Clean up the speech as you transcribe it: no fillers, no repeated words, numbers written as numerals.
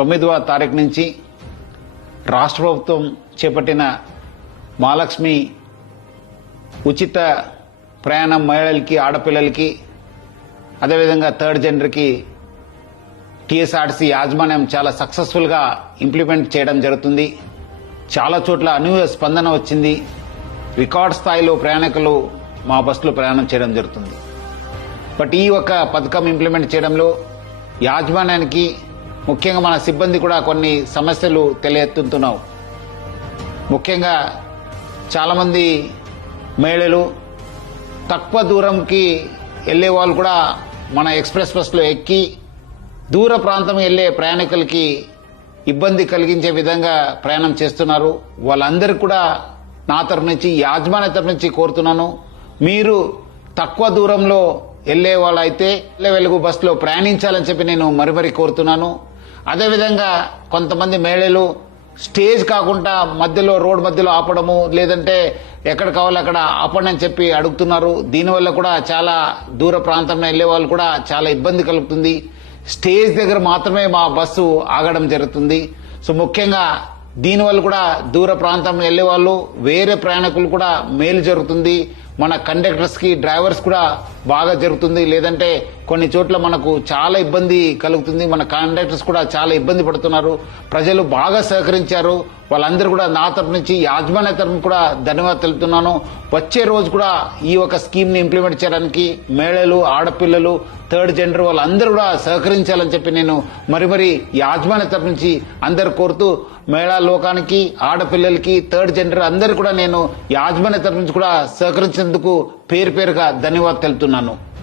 9వ తారీఖు నుంచి రాష్ట్ర ప్రభుత్వం చేపట్టిన మహాలక్ష్మి ఉచిత ప్రయాణం మహిళలకి, ఆడపిల్లలకి, అదేవిధంగా థర్డ్ జెండర్కి టీఎస్ఆర్టీసీ యాజమాన్యం చాలా సక్సెస్ఫుల్గా ఇంప్లిమెంట్ చేయడం జరుగుతుంది. చాలా చోట్ల అనూహ్య స్పందన వచ్చింది. రికార్డ్ స్థాయిలో ప్రయాణికులు మా బస్సులో ప్రయాణం చేయడం జరుగుతుంది. బట్ ఈ ఒక పథకం ఇంప్లిమెంట్ చేయడంలో యాజమాన్యానికి, ముఖ్యంగా మన సిబ్బంది కూడా కొన్ని సమస్యలు తెలియెత్తుతున్నావు. ముఖ్యంగా చాలామంది మహిళలు తక్కువ దూరంకి వెళ్లే వాళ్ళు కూడా మన ఎక్స్ప్రెస్ బస్సులో ఎక్కి దూర ప్రాంతం వెళ్లే ప్రయాణికులకి ఇబ్బంది కలిగించే విధంగా ప్రయాణం చేస్తున్నారు. వాళ్ళందరికీ కూడా నా తరఫు నుంచి, యాజమాన్య తరఫు నుంచి కోరుతున్నాను, మీరు తక్కువ దూరంలో వెళ్లే వాళ్ళైతే వెలుగు బస్సులో ప్రయాణించాలని చెప్పి నేను మరీ కోరుతున్నాను. అదేవిధంగా కొంతమంది మహిళలు స్టేజ్ కాకుండా మధ్యలో, రోడ్ మధ్యలో ఆపడము, లేదంటే ఎక్కడ కావాలో అక్కడ ఆపండి అని చెప్పి అడుగుతున్నారు. దీనివల్ల కూడా చాలా దూర ప్రాంతంలో వెళ్లే వాళ్ళు కూడా చాలా ఇబ్బంది కలుగుతుంది. స్టేజ్ దగ్గర మాత్రమే మా బస్సు ఆగడం జరుగుతుంది. సో ముఖ్యంగా దీనివల్ల కూడా దూర ప్రాంతం వెళ్లే వాళ్ళు, వేరే ప్రయాణికులు కూడా మేలు జరుగుతుంది. మన కండక్టర్స్ కి, డ్రైవర్స్ కూడా బాగా జరుగుతుంది. లేదంటే కొన్ని చోట్ల మనకు చాలా ఇబ్బంది కలుగుతుంది. మన కండక్టర్స్ కూడా చాలా ఇబ్బంది పడుతున్నారు. ప్రజలు బాగా సహకరించారు. వాళ్ళందరూ కూడా నా తరపు నుంచి, యాజమాన్య తరపు కూడా ధన్యవాదాలు తెలుపుతున్నాను. వచ్చే రోజు కూడా ఈ ఒక స్కీమ్ ని ఇంప్లిమెంట్ చేయడానికి మహిళలు, ఆడపిల్లలు, థర్డ్ జెండర్ వాళ్ళందరూ కూడా సహకరించాలని చెప్పి నేను మరీ యాజమాన్య తరపు నుంచి అందరు కోరుతూ, మహిళా లోకానికి, ఆడపిల్లలకి, థర్డ్ జెండర్ అందరు కూడా నేను యాజమాన్య తరపు నుంచి కూడా సహకరించేందుకు పేరుగా ధన్యవాదాలు తెలుపుతున్నాను.